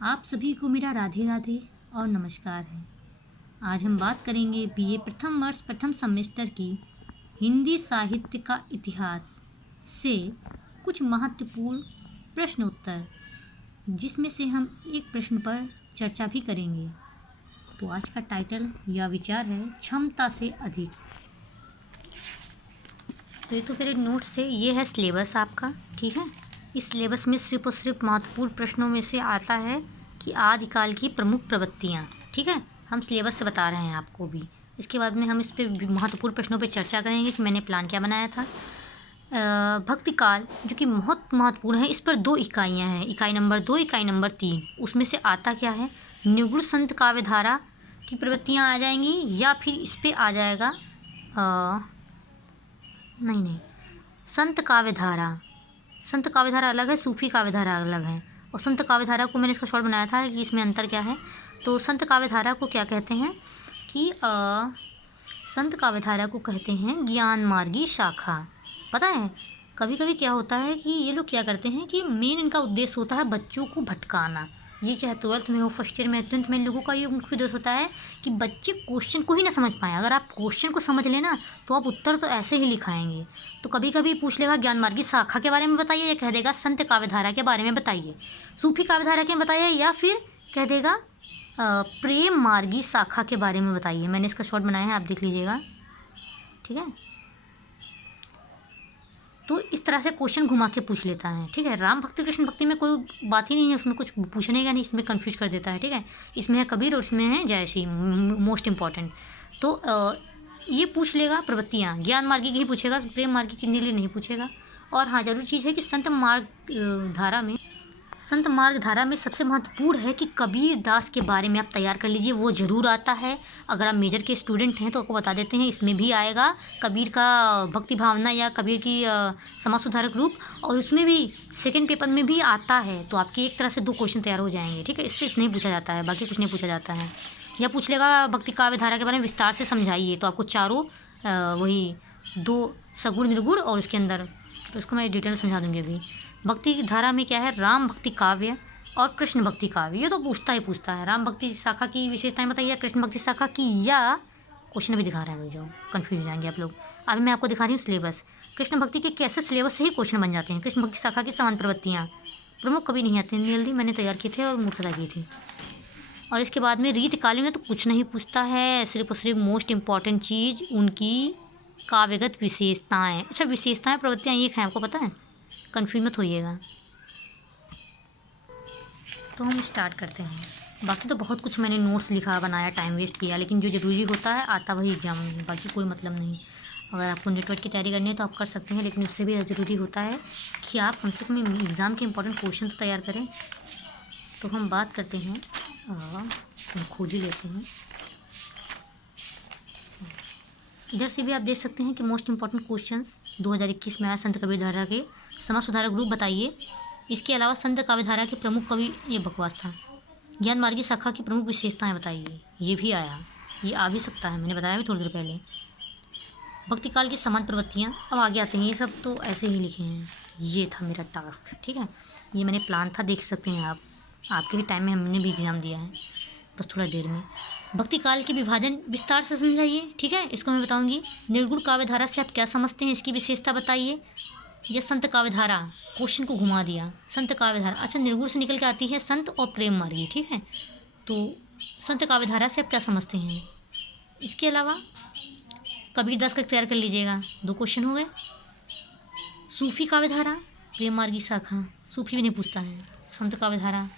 आप सभी को मेरा राधे राधे और नमस्कार है। आज हम बात करेंगे बीए प्रथम वर्ष प्रथम सेमेस्टर की हिंदी साहित्य का इतिहास से कुछ महत्वपूर्ण प्रश्न उत्तर, जिसमें से हम एक प्रश्न पर चर्चा भी करेंगे। तो आज का टाइटल या विचार है क्षमता से अधिक। तो ये तो मेरे नोट्स थे, ये है सिलेबस आपका, ठीक है। इस सिलेबस में सिर्फ और सिर्फ महत्वपूर्ण प्रश्नों में से आता है कि आदिकाल की प्रमुख प्रवृत्तियाँ, ठीक है। हम सिलेबस से बता रहे हैं आपको भी। इसके बाद में हम इस पे महत्वपूर्ण प्रश्नों पे चर्चा करेंगे कि मैंने प्लान क्या बनाया था। भक्ति काल जो कि बहुत महत्वपूर्ण है, इस पर 2 इकाइयाँ हैं, इकाई नंबर 2, इकाई नंबर 3। उसमें से आता क्या है, निगूढ़ संत काव्यधारा की प्रवृत्तियाँ आ जाएंगी, या फिर इस पर आ जाएगा नहीं, संत काव्यधारा। संत काव्यधारा अलग है, सूफी काव्यधारा अलग है। और संत काव्यधारा को मैंने इसका शॉर्ट बनाया था कि इसमें अंतर क्या है। तो संत काव्यधारा को क्या कहते हैं कि संत काव्यधारा को कहते हैं ज्ञान मार्गी शाखा। पता है कभी कभी क्या होता है कि ये लोग क्या करते हैं कि मेन इनका उद्देश्य होता है बच्चों को भटकाना। ये चाहे 12th में हो, फर्स्ट ईयर में, 10th में, इन लोगों का ये मुख्य उद्देश्य होता है कि बच्चे क्वेश्चन को ही ना समझ पाएँ। अगर आप क्वेश्चन को समझ लेना तो आप उत्तर तो ऐसे ही लिखाएंगे। तो कभी कभी पूछ लेगा ज्ञान मार्गी शाखा के बारे में बताइए, या कह देगा संत काव्यधारा के बारे में बताइए, सूफी काव्यधारा के बताइए, या फिर कह देगा प्रेम मार्गी शाखा के बारे में बताइए। मैंने इसका शॉर्ट बनाया है, आप देख लीजिएगा, ठीक है। तो इस तरह से क्वेश्चन घुमा के पूछ लेता है, ठीक है। राम भक्ति कृष्ण भक्ति में कोई बात ही नहीं है, उसमें कुछ पूछने का नहीं, इसमें कंफ्यूज कर देता है, ठीक है। इसमें है कबीर और इसमें है जयश्री, मोस्ट इम्पॉर्टेंट। तो ये पूछ लेगा प्रवृत्तियाँ, ज्ञान मार्गी की ही पूछेगा, प्रेम मार्गी के लिए नहीं पूछेगा। और हाँ, जरूर चीज़ है कि संत मार्ग धारा में सबसे महत्वपूर्ण है कि कबीर दास के बारे में आप तैयार कर लीजिए, वो ज़रूर आता है। अगर आप मेजर के स्टूडेंट हैं तो आपको बता देते हैं, इसमें भी आएगा कबीर का भक्ति भावना या कबीर की समाज सुधारक रूप, और उसमें भी सेकंड पेपर में भी आता है। तो आपके एक तरह से 2 क्वेश्चन तैयार हो जाएंगे, ठीक है। इससे इतना ही पूछा जाता है, बाकी कुछ नहीं पूछा जाता है। या पूछ लेगा भक्ति काव्य धारा के बारे में विस्तार से समझाइए, तो आपको चारों वही 2 सगुण निर्गुण और उसके अंदर, तो उसको मैं डिटेल समझा दूँगी अभी। भक्ति धारा में क्या है, राम भक्ति काव्य और कृष्ण भक्ति काव्य, ये तो पूछता है। राम भक्ति शाखा की विशेषताएं बताइए, कृष्ण भक्ति शाखा की, या क्वेश्चन भी दिखा रहे हैं, जो कन्फ्यूज हो जाएंगे आप लोग। अभी मैं आपको दिखा रही हूँ सिलेबस। कृष्ण भक्ति के कैसे सिलेबस से ही क्वेश्चन बन जाते हैं। कृष्ण भक्ति शाखा की समान प्रवृत्तियाँ, प्रमुख कभी नहीं आते हैं, जल्दी मैंने तैयार किए थे और मूर्खता की थी। और इसके बाद में रीतकालीन में तो कुछ नहीं पूछता है, सिर्फ और सिर्फ मोस्ट इम्पॉर्टेंट चीज़ उनकी काव्यगत विशेषताएँ। अच्छा, विशेषताएँ प्रवृत्तियाँ एक हैं, आपको पता है, कन्फ्यूज मत होइएगा। तो हम स्टार्ट करते हैं। बाकी तो बहुत कुछ मैंने नोट्स लिखा, बनाया, टाइम वेस्ट किया, लेकिन जो ज़रूरी होता है आता वही एग्जाम में, बाकी कोई मतलब नहीं। अगर आपको नेटवर्क की तैयारी करनी है तो आप कर सकते हैं, लेकिन उससे भी ज़रूरी होता है कि आप कम से कम एग्ज़ाम के इंपॉर्टेंट क्वेश्चन तो तैयार करें। तो हम बात करते हैं, हम खोज ही लेते हैं। इधर से भी आप देख सकते हैं कि मोस्ट इम्पॉर्टेंट क्वेश्चंस 2021 में आया, संत कबीर धारा के समाज सुधारक रूप बताइए। इसके अलावा संत काव्यधारा के प्रमुख कवि, ये बकवास था। ज्ञान मार्गी शाखा की प्रमुख विशेषताएं बताइए, ये भी आया, ये आ भी सकता है, मैंने बताया भी थोड़ी देर पहले। भक्ति काल की समान प्रवृत्तियाँ, अब आगे आते हैं, ये सब तो ऐसे ही लिखे हैं। ये था मेरा टास्क, ठीक है। ये मैंने प्लान था, देख सकते हैं आप, आपके ही टाइम में हमने भी एग्ज़ाम दिया है, बस थोड़ा देर में। भक्ति काल के विभाजन विस्तार से समझाइए, ठीक है, इसको मैं बताऊंगी। निर्गुण काव्यधारा से आप क्या समझते हैं, इसकी विशेषता बताइए। यह संत काव्यधारा, क्वेश्चन को घुमा दिया, संत काव्यधारा, अच्छा निर्गुण से निकल के आती है संत और प्रेम मार्गी, ठीक है। तो संत काव्यधारा से आप क्या समझते हैं। इसके अलावा कबीर दास का तैयार कर लीजिएगा, 2 क्वेश्चन हो गए। सूफी काव्यधारा, प्रेम मार्गी शाखा, सूफी भी नहीं पूछता है, संत काव्यधारा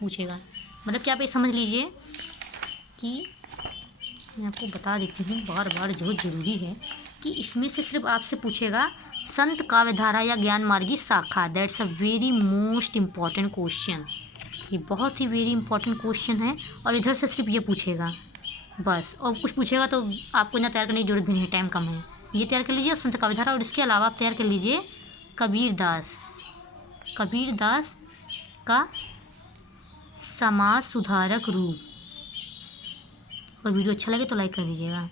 पूछेगा। मतलब कि आप ये समझ लीजिए कि मैं आपको बता देती हूँ बार बार, जो ज़रूरी है कि इसमें से सिर्फ आपसे पूछेगा संत काव्यधारा या ज्ञान मार्गी शाखा। That's a very most important question, ये बहुत ही वेरी इंपॉर्टेंट क्वेश्चन है। और इधर से सिर्फ ये पूछेगा बस, और कुछ पूछेगा तो आपको इतना तैयार करने की जरूरत भी नहीं है, टाइम कम है। ये तैयार कर लीजिए, और संत काव्यधारा, और इसके अलावा आप तैयार कर लीजिए कबीर दास का समाज सुधारक रूप। और वीडियो अच्छा लगे तो लाइक कर दीजिएगा।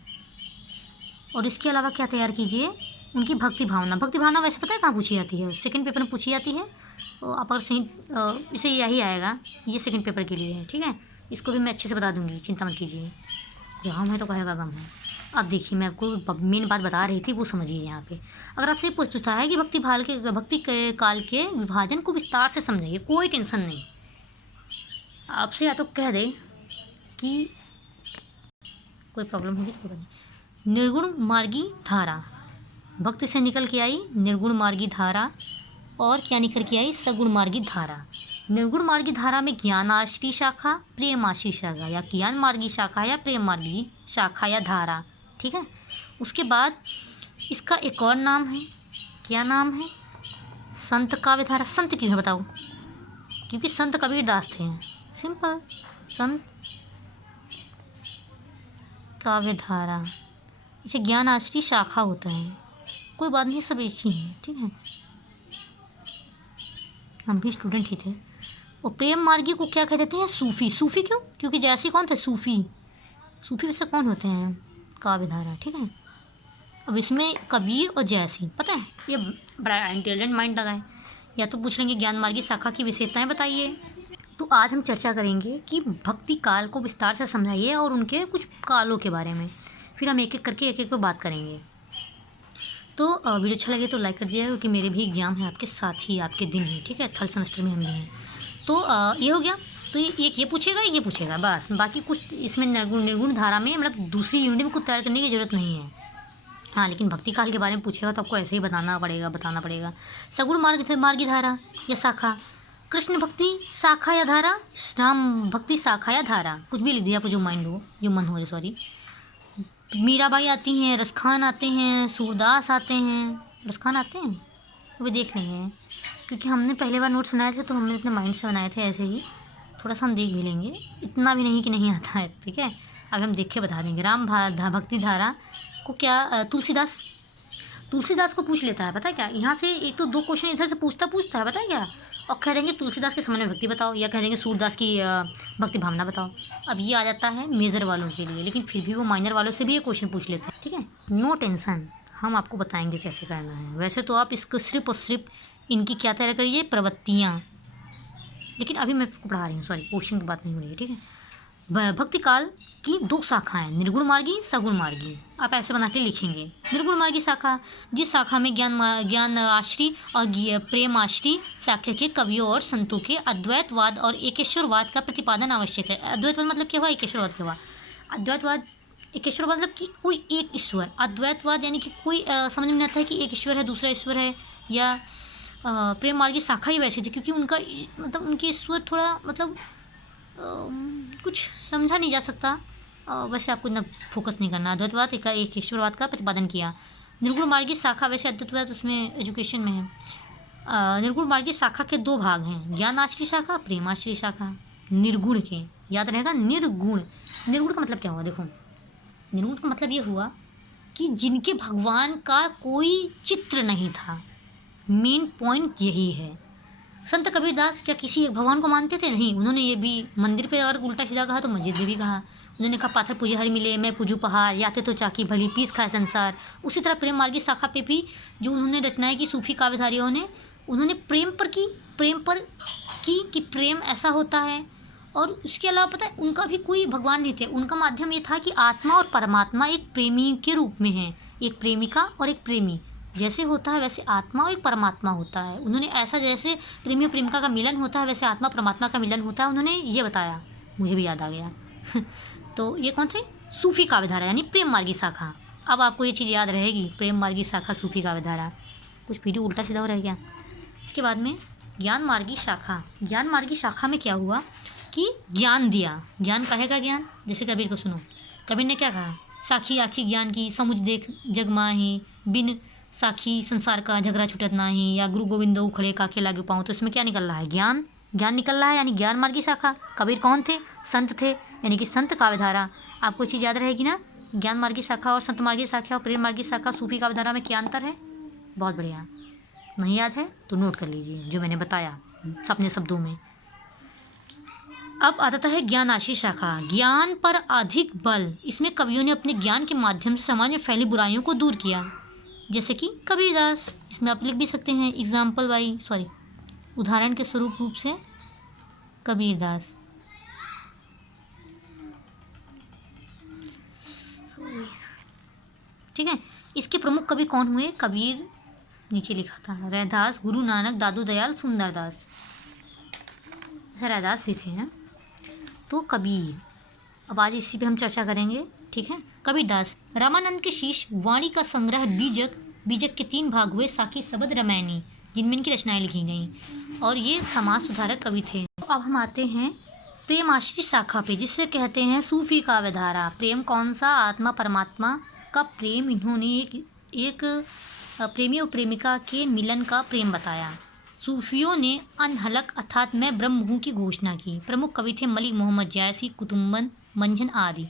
और इसके अलावा क्या तैयार कीजिए, उनकी भक्ति भावना वैसे पता है कहाँ पूछी जाती है? सेकंड पेपर में पूछी जाती है। तो आप अगर सही इसे यही आएगा, ये सेकंड पेपर के लिए है, ठीक है। इसको भी मैं अच्छे से बता दूँगी, चिंता मत कीजिए। जहाँ है तो कहेगा गम है। अब देखिए मैं आपको मेन बात बता रही थी, वो समझिए यहाँ पे। अगर आपसे पूछता है कि भक्ति के काल के विभाजन को विस्तार से समझाइए, कोई टेंशन नहीं। आपसे या तो कह दे कि कोई प्रॉब्लम होगी तो कोई नहीं। निर्गुण मार्गी धारा, भक्ति से निकल के आई निर्गुण मार्गी धारा, और क्या निकल के आई? सगुण मार्गी धारा। निर्गुण मार्गी धारा में ज्ञान आश्रित शाखा, प्रेम आश्रित शाखा, या ज्ञान मार्गी शाखा या प्रेम मार्गी शाखा या धारा, ठीक है। उसके बाद इसका एक और नाम है, क्या नाम है? संत काव्य धारा। संत क्यों है बताओ? क्योंकि संत कबीरदास थे, सिंपल। संत काव्य धारा, इसे ज्ञान आश्रित शाखा होता है। कोई बात नहीं, सब एक ही है, ठीक है। हम भी स्टूडेंट ही थे। और प्रेम मार्गी को क्या कह देते हैं? सूफी। सूफी क्यों? क्योंकि जैसी कौन थे? सूफी। सूफी वैसे कौन होते हैं? काव्य धारा, ठीक है। अब इसमें कबीर और जैसी, पता है, ये बड़ा इंटेलिजेंट माइंड लगा है। या तो पूछ लेंगे ज्ञान मार्गी शाखा की विशेषताएं बताइए। तो आज हम चर्चा करेंगे कि भक्ति काल को विस्तार से समझाइए और उनके कुछ कालों के बारे में। फिर हम एक एक करके एक पे बात करेंगे। तो वीडियो अच्छा लगे तो लाइक कर दीजिएगा, क्योंकि मेरे भी एग्जाम है आपके साथ ही, आपके दिन ही, ठीक है। थर्ड सेमेस्टर में हम भी हैं। तो ये हो गया। तो ये पूछेगा बस। बाकी कुछ इसमें निर्गुण धारा में मतलब दूसरी यूनिट में कुछ तैयार करने की ज़रूरत नहीं है। हाँ, लेकिन भक्ति काल के बारे में पूछेगा तो आपको ऐसे ही बताना पड़ेगा। सगुण मार्गी धारा या शाखा, कृष्ण भक्ति शाखा या धारा, राम भक्ति शाखा या धारा, कुछ भी लिख दिया आपको जो मन हो। सॉरी, मीराबाई आती हैं, रसखान आते हैं, सूरदास आते हैं। रसखान आते हैं वो देख लेंगे, क्योंकि हमने पहले बार नोट्स बनाए थे तो हमने अपने माइंड से बनाए थे ऐसे ही। थोड़ा सा हम देख भी लेंगे, इतना भी नहीं कि नहीं आता है, ठीक है। अब हम देख के बता देंगे। भक्ति धारा को क्या तुलसीदास को पूछ लेता है, पता है क्या? यहाँ से एक तो दो क्वेश्चन इधर से पूछता है, पता है क्या? और कह देंगे तुलसीदास के समय में भक्ति बताओ, या कह देंगे सूरदास की भक्ति भावना बताओ। अब ये आ जाता है मेजर वालों के लिए, लेकिन फिर भी वो माइनर वालों से भी ये क्वेश्चन पूछ लेते हैं, ठीक है। नो टेंशन, हम आपको बताएंगे कैसे करना है। वैसे तो आप इसको सिर्फ और सिर्फ इनकी क्या तैयार करिए? प्रवृत्तियाँ। लेकिन अभी मैं आपको पढ़ा रही हूँ, सॉरी, क्वेश्चन की बात नहीं हो रही है, ठीक है। भक्ति काल की दो शाखाएं, निर्गुण मार्गी, सगुण मार्गी। आप ऐसे बना के लिखेंगे। निर्गुण मार्गी शाखा, जिस शाखा में ज्ञान आश्री और प्रेम आश्री शाखा के कवियों और संतों के अद्वैतवाद और एकेश्वरवाद का प्रतिपादन आवश्यक है। अद्वैतवाद मतलब क्या हुआ? एकेश्वरवाद क्या हुआ? अद्वैतवाद, एकेश्वरवाद मतलब कि कोई एक ईश्वर। अद्वैतवाद यानी कि कोई समझ में नहीं आता है कि एक ईश्वर है, दूसरा ईश्वर है। या प्रेम मार्गी शाखा ही वैसी थी, क्योंकि उनका मतलब उनके ईश्वर थोड़ा मतलब कुछ समझा नहीं जा सकता। वैसे आपको इतना फोकस नहीं करना। अद्वैतवाद एक ईश्वरवाद का प्रतिपादन किया। निर्गुण मार्गी शाखा, वैसे अद्वैतवाद उसमें एजुकेशन में है। निर्गुण मार्गी शाखा के दो भाग हैं, ज्ञान आश्रित शाखा, प्रेम आश्रित शाखा। निर्गुण के याद रहेगा, निर्गुण का मतलब क्या हुआ? देखो, निर्गुण का मतलब ये हुआ कि जिनके भगवान का कोई चित्र नहीं था। मेन पॉइंट यही है। संत कबीरदास क्या किसी एक भगवान को मानते थे? नहीं। उन्होंने ये भी मंदिर पे और उल्टा सीधा कहा तो मस्जिद में भी कहा। उन्होंने कहा पाथर पूजे हरि मिले, मैं पूजू पहाड़, याते तो चाकी भली, पीस खाए संसार। उसी तरह प्रेम मार्गी शाखा पे भी जो उन्होंने रचनाएं की सूफी काव्यधारियों ने, उन्होंने प्रेम पर की कि प्रेम ऐसा होता है। और उसके अलावा पता है उनका भी कोई भगवान नहीं थे। उनका माध्यम ये था कि आत्मा और परमात्मा एक प्रेमी के रूप में है, एक प्रेमिका और एक प्रेमी। जैसे होता है वैसे आत्मा और एक परमात्मा होता है। उन्होंने ऐसा जैसे प्रेमी और प्रेमिका का मिलन होता है वैसे आत्मा परमात्मा का मिलन होता है, उन्होंने ये बताया। मुझे भी याद आ गया तो ये कौन थे? सूफी काव्यधारा यानी प्रेम मार्गी शाखा। अब आपको ये चीज़ याद रहेगी, प्रेम मार्गी शाखा, सूफी काव्यधारा। कुछ वीडियो उल्टा सीधा हो रह गया। इसके बाद में ज्ञान मार्गी शाखा। ज्ञान मार्गी शाखा में क्या हुआ कि ज्ञान दिया। ज्ञान कहेगा ज्ञान, जैसे कबीर को सुनो। कबीर ने क्या कहा? साखी आखी ज्ञान की, समुझ देख जग माही, बिन साखी संसार का झगड़ा छुटत नाही, या गुरु गोविंद खड़े काके लागे पाऊँ। तो इसमें क्या निकल रहा है? ज्ञान निकल रहा है, यानी ज्ञान मार्गी शाखा। कबीर कौन थे? संत थे, यानी कि संत काव्यधारा। आपको चीज़ याद रहेगी ना, ज्ञान मार्गी शाखा और संत मार्गी शाखा और प्रेम मार्गी शाखा सूफी काव्यधारा में क्या अंतर है? बहुत बढ़िया। नहीं याद है तो नोट कर लीजिए जो मैंने बताया अपने शब्दों में। अब आता है ज्ञान आश्रित शाखा। ज्ञान पर अधिक बल। इसमें कवियों ने अपने ज्ञान के माध्यम से समाज में फैली बुराइयों को दूर किया। जैसे कि कबीरदास। इसमें आप लिख भी सकते हैं उदाहरण के स्वरूप रूप से कबीरदास। ठीक है। इसके प्रमुख कवि कौन हुए? कबीर नीचे लिखा था, रैदास, गुरु नानक, दादू दयाल, सुंदरदास। अच्छा, रैदास भी थे ना। तो कबीर, अब आज इसी पे हम चर्चा करेंगे। ठीक है। कबीरदास, रामानंद के शिष्य, वाणी का संग्रह बीजक, बीजक के 3 भाग हुए, साकी, शबद, रामायणी, जिनमें इनकी रचनाएं लिखी गई और ये समाज सुधारक कवि थे। तो अब हम आते हैं प्रेमाश्री शाखा पे, जिसे कहते हैं सूफी काव्यधारा। प्रेम कौन सा? आत्मा परमात्मा का प्रेम। इन्होंने एक प्रेमी और प्रेमिका के मिलन का प्रेम बताया। सूफियों ने अनहलक अर्थात मैं ब्रह्म हूँ की घोषणा की। प्रमुख कवि थे मलिक मोहम्मद जैसी, कुतुम्बन, मंझन आदि।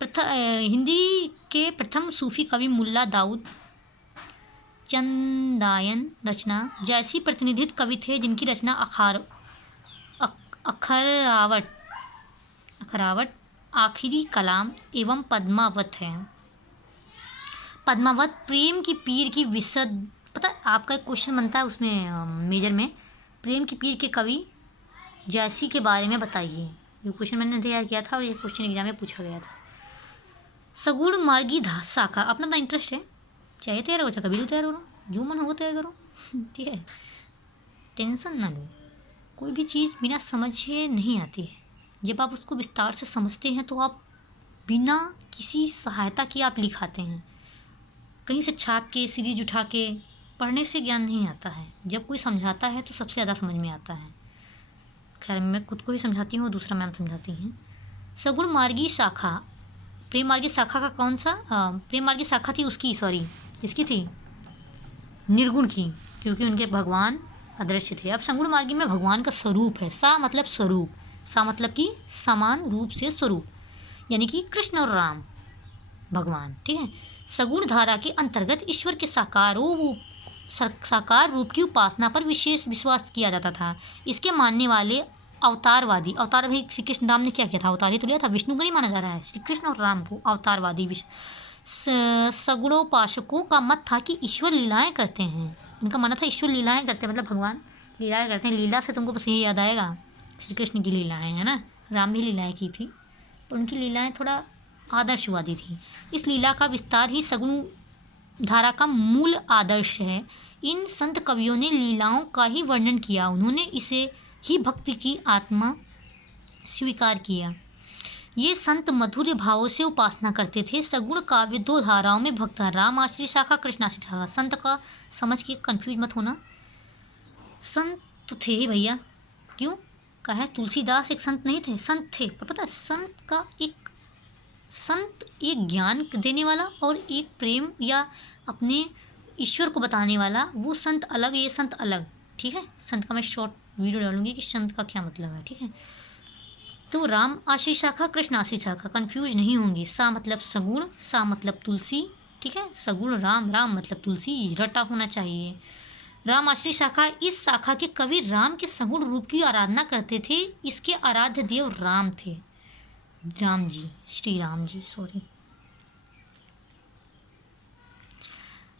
हिंदी के प्रथम सूफी कवि मुल्ला दाऊद चंदायन रचना जैसी प्रतिनिधित्व कवि थे, जिनकी रचना अखरावट, आखिरी कलाम एवं पद्मावत है। पद्मावत प्रेम की पीर की विशद, पता है आपका एक क्वेश्चन बनता है उसमें मेजर में, प्रेम की पीर के कवि जैसी के बारे में बताइए। ये क्वेश्चन मैंने तैयार किया था और ये क्वेश्चन एग्जाम में पूछा गया था। सगुण मार्गी शाखा, अपना अपना इंटरेस्ट है, चाहे तैयार हो चाहे कभी तैयार हो, जो मन हो वो तैयार करो। ठीक है, टेंशन ना लो। कोई भी चीज़ बिना समझे नहीं आती है। जब आप उसको विस्तार से समझते हैं तो आप बिना किसी सहायता के आप लिखाते हैं। कहीं से छाप के सीरीज उठा के पढ़ने से ज्ञान नहीं आता है। जब कोई समझाता है तो सबसे ज़्यादा समझ में आता है। खैर, मैं खुद को ही समझाती हूँ, दूसरा मैम समझाती हैं। सगुण मार्गी शाखा, प्रेम मार्गी शाखा का कौन सा? प्रेम मार्गी शाखा थी उसकी, किसकी थी? निर्गुण की, क्योंकि उनके भगवान अदृश्य थे। अब सगुण मार्गी में भगवान का स्वरूप है। सा मतलब स्वरूप, सा मतलब कि समान रूप से स्वरूप, यानी कि कृष्ण और राम भगवान। ठीक है। सगुण धारा के अंतर्गत ईश्वर के साकार रूप की उपासना पर विशेष विश्वास किया जाता था। इसके मानने वाले अवतारवादी, अवतार भाई श्री कृष्ण राम ने क्या किया था? अवतार ही तो लिया था। विष्णु को नहीं माना जा रहा है, श्री कृष्ण और राम को अवतारवादी सगुणोपासकों का मत था कि ईश्वर लीलाएं करते हैं। उनका मानना था ईश्वर लीलाएं करते हैं, मतलब भगवान लीलाएं करते हैं। लीला से तुमको बस यही याद आएगा, श्री कृष्ण की लीलाएं, है ना। राम भी लीलाएं की थी, पर उनकी लीलाएं थोड़ा आदर्शवादी थी। इस लीला का विस्तार ही सगुण धारा का मूल आदर्श है। इन संत कवियों ने लीलाओं का ही वर्णन किया। उन्होंने इसे ही भक्ति की आत्मा स्वीकार किया। ये संत मधुर भावों से उपासना करते थे। सगुण काव्य 2 धाराओं में भक्त, राम आश्रित शाखा, कृष्ण आश्रित शाखा। संत का समझ के कंफ्यूज मत होना, संत तो थे ही भैया। क्यों कहा है? तुलसीदास एक संत नहीं थे, संत थे। पर पता है, संत एक ज्ञान देने वाला और एक प्रेम या अपने ईश्वर को बताने वाला, वो संत अलग, ये संत अलग। ठीक है। संत का मैं शॉर्ट वीडियो डालूंगी कि संत का क्या मतलब है। ठीक है। तो राम आश्रित शाखा, कृष्ण आश्रित शाखा, कंफ्यूज नहीं होंगी। सा मतलब सगुण, सा मतलब तुलसी। ठीक है। सगुण राम, राम मतलब तुलसी, रटा होना चाहिए। राम आश्रित शाखा, इस शाखा के कवि राम के सगुण रूप की आराधना करते थे। इसके आराध्य देव राम थे, राम जी, श्री राम जी, सॉरी।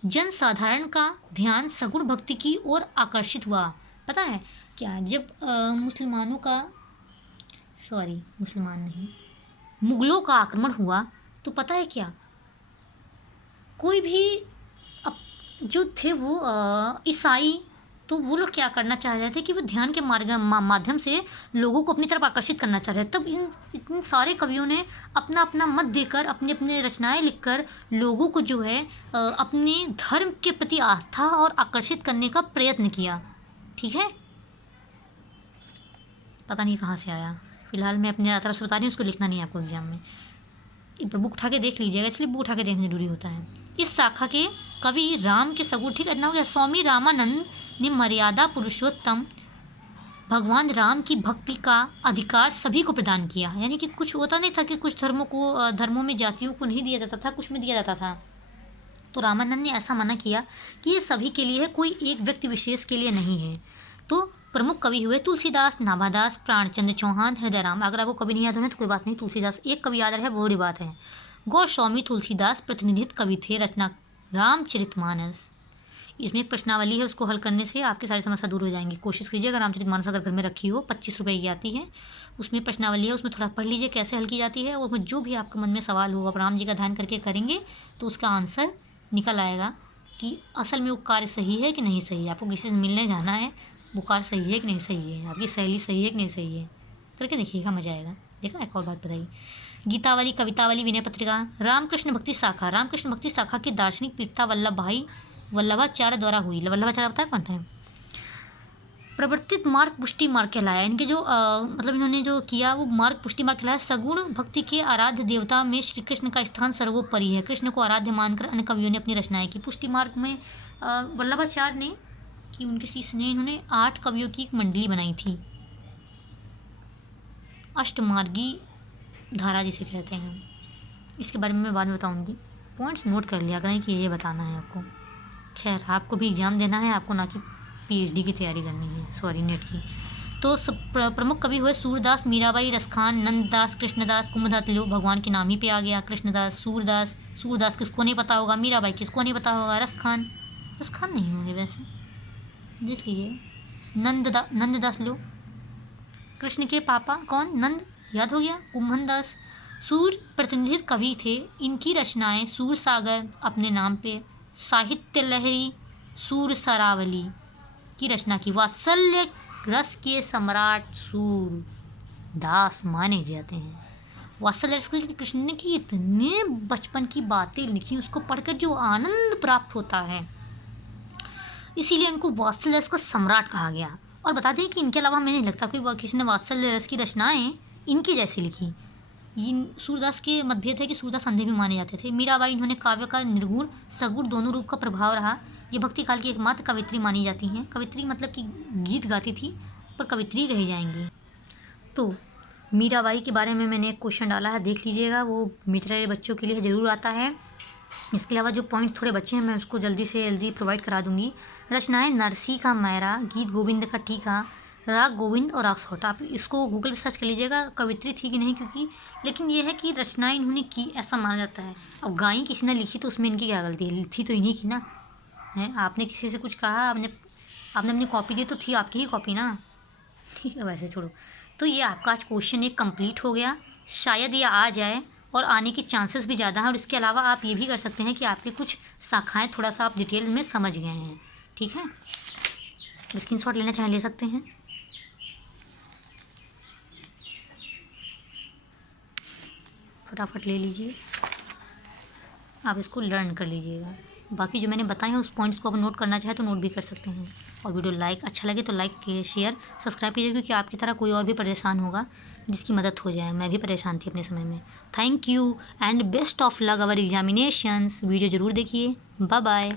जन साधारण का ध्यान सगुण भक्ति की ओर आकर्षित हुआ। पता है क्या? जब मुगलों का आक्रमण हुआ तो पता है क्या, कोई भी जो थे वो ईसाई, तो वो लोग क्या करना चाह रहे थे कि वो ध्यान के माध्यम से लोगों को अपनी तरफ आकर्षित करना चाह रहे थे। तब इन सारे कवियों ने अपना अपना मत देकर, अपने अपने रचनाएं लिखकर लोगों को जो है अपने धर्म के प्रति आस्था और आकर्षित करने का प्रयत्न किया। ठीक है। पता नहीं कहाँ से आया, फिलहाल मैं अपने तरफ से बता रही हूँ, उसको लिखना नहीं है आपको एग्जाम में। बुक उठा के देख लीजिएगा, इसलिए बुक उठा के देखना जरूरी होता है। इस शाखा के कवि राम के सगुण, ठीक है, इतना हो गया। स्वामी रामानंद ने मर्यादा पुरुषोत्तम भगवान राम की भक्ति का अधिकार सभी को प्रदान किया। यानी कि कुछ होता नहीं था कि कुछ धर्मों में जातियों को नहीं दिया जाता था, कुछ में दिया जाता था। तो रामानंद ने ऐसा मना किया कि ये सभी के लिए है, कोई एक व्यक्ति विशेष के लिए नहीं है। तो प्रमुख कवि हुए तुलसीदास, नाभादास, प्राणचंद्र चौहान, हृदयराम। अगर आपको कवि नहीं याद हो तो कोई बात नहीं, तुलसीदास एक कवि याद रहे वो बड़ी बात है। गोस्वामी तुलसीदास प्रतिनिधित्व कवि थे। रामचरितमानस। इसमें एक प्रश्नावली है, उसको हल करने से आपकी सारी समस्या दूर हो जाएंगी। कोशिश कीजिएगा रामचरितमानस अगर घर में रखी हो, 25 रुपये की आती है। उसमें प्रश्नावली है, उसमें थोड़ा पढ़ लीजिए कैसे हल की जाती है। और उसमें जो भी आपके मन में सवाल होगा, आप राम जी का ध्यान करके करेंगे तो उसका आंसर निकल आएगा कि असल में वो कार्य सही है कि नहीं सही है। आपको किसी से मिलने जाना है, वो कार्य सही है कि नहीं सही है, आपकी सहेली सही है कि नहीं सही है, करके देखिएगा, मजा आएगा। देखा, एक और बात बताइए, गीतावली, कवितावली, विनय पत्रिका, रामकृष्ण भक्ति शाखा। रामकृष्ण भक्ति शाखा की दार्शनिक पीठता वल्लभाचार्य द्वारा हुई। वल्लभाचार्य पता है कौन है? प्रवर्तित मार्ग पुष्टि मार्ग कहलाया। इनके जो मतलब इन्होंने जो किया वो मार्ग पुष्टि मार्ग कहलाया। सगुण भक्ति के आराध्य देवता में श्री कृष्ण का स्थान सर्वोपरि है। कृष्ण को आराध्य मानकर अन्य कवियों ने अपनी रचनाएं की। पुष्टि मार्ग में वल्लभाचार्य ने कि उनके शिष्य ने, इन्होंने 8 कवियों की एक मंडली बनाई थी, अष्टमार्गी धारा जिसे कहते हैं। इसके बारे में मैं बाद में बताऊंगी, पॉइंट्स नोट कर लिया करें कि ये बताना है आपको। खैर, आपको भी एग्ज़ाम देना है, आपको ना कि पीएचडी की तैयारी करनी है, सॉरी नेट की। तो प्रमुख कवि हुए सूरदास, मीराबाई, रसखान, नंददास, कृष्णदास, कुमुददास। लो, भगवान के नाम ही पे आ गया, कृष्णदास, सूरदास। सूरदास किसको नहीं पता होगा, मीराबाई किसको नहीं पता होगा, रसखान नहीं होंगे वैसे, देख लीजिए। नंददास लो, कृष्ण के पापा कौन, नंद, याद हो गया। कुम्भनदास सूर प्रतिनिधित कवि थे। इनकी रचनाएं सूर सागर अपने नाम पे, साहित्य लहरी, सूर सरावली की रचना की। वात्सल्य रस के सम्राट सूरदास माने जाते हैं। वात्सल्य रस की कृष्ण ने की इतने बचपन की बातें लिखी, उसको पढ़कर जो आनंद प्राप्त होता है, इसीलिए इनको वात्सल्य रस का सम्राट कहा गया। और बता दें कि इनके अलावा हमें नहीं लगता कि किसी ने वात्सल्य रस की रचनाएं इनकी जैसी लिखी। इन सूरदास के मतभेद है कि सूरदास अंधे भी माने जाते थे। मीराबाई, इन्होंने काव्य का निर्गुण सगुण दोनों रूप का प्रभाव रहा। ये भक्ति काल की एकमात्र कवित्री मानी जाती हैं। कवित्री मतलब कि गीत गाती थी, पर कवित्री कही जाएंगी। तो मीराबाई के बारे में मैंने एक क्वेश्चन डाला है, देख लीजिएगा, वो मित्र बच्चों के लिए ज़रूर आता है। इसके अलावा जो पॉइंट थोड़े बच्चे हैं मैं उसको जल्दी से जल्दी प्रोवाइड करा दूंगी। रचनाएं नरसी का मैरा, गीत गोविंद का टीका, राग गोविंद और राग सोहटा। आप इसको गूगल पे सर्च कर लीजिएगा कवित्री थी कि नहीं, क्योंकि लेकिन ये है कि रचनाएं इन्होंने की ऐसा माना जाता है। अब गाई किसी ने लिखी तो उसमें इनकी क्या गलती है, थी तो इन्हीं की ना है। आपने किसी से कुछ कहा, आपने अपनी कॉपी दी तो थी आपकी ही कॉपी ना, ठीक है, वैसे छोड़ो। तो ये आपका आज क्वेश्चन एक कंप्लीट हो गया। शायद ये आ जाए और आने के चांसेस भी ज़्यादा हैं। और इसके अलावा आप ये भी कर सकते हैं कि आपकी कुछ शाखाएं थोड़ा सा आप डिटेल में समझ गए हैं, ठीक है। स्क्रीनशॉट लेना चाहे ले सकते हैं। फटाफट ले लीजिए, आप इसको लर्न कर लीजिएगा। बाकी जो मैंने बताए हैं उस पॉइंट्स को आप नोट करना चाहे तो नोट भी कर सकते हैं। और वीडियो लाइक अच्छा लगे तो लाइक कीजिए, शेयर सब्सक्राइब कीजिए, क्योंकि आपकी तरह कोई और भी परेशान होगा जिसकी मदद हो जाए। मैं भी परेशान थी अपने समय में। Thank you and best of luck our examinations. Video ज़रूर देखिए। Bye bye.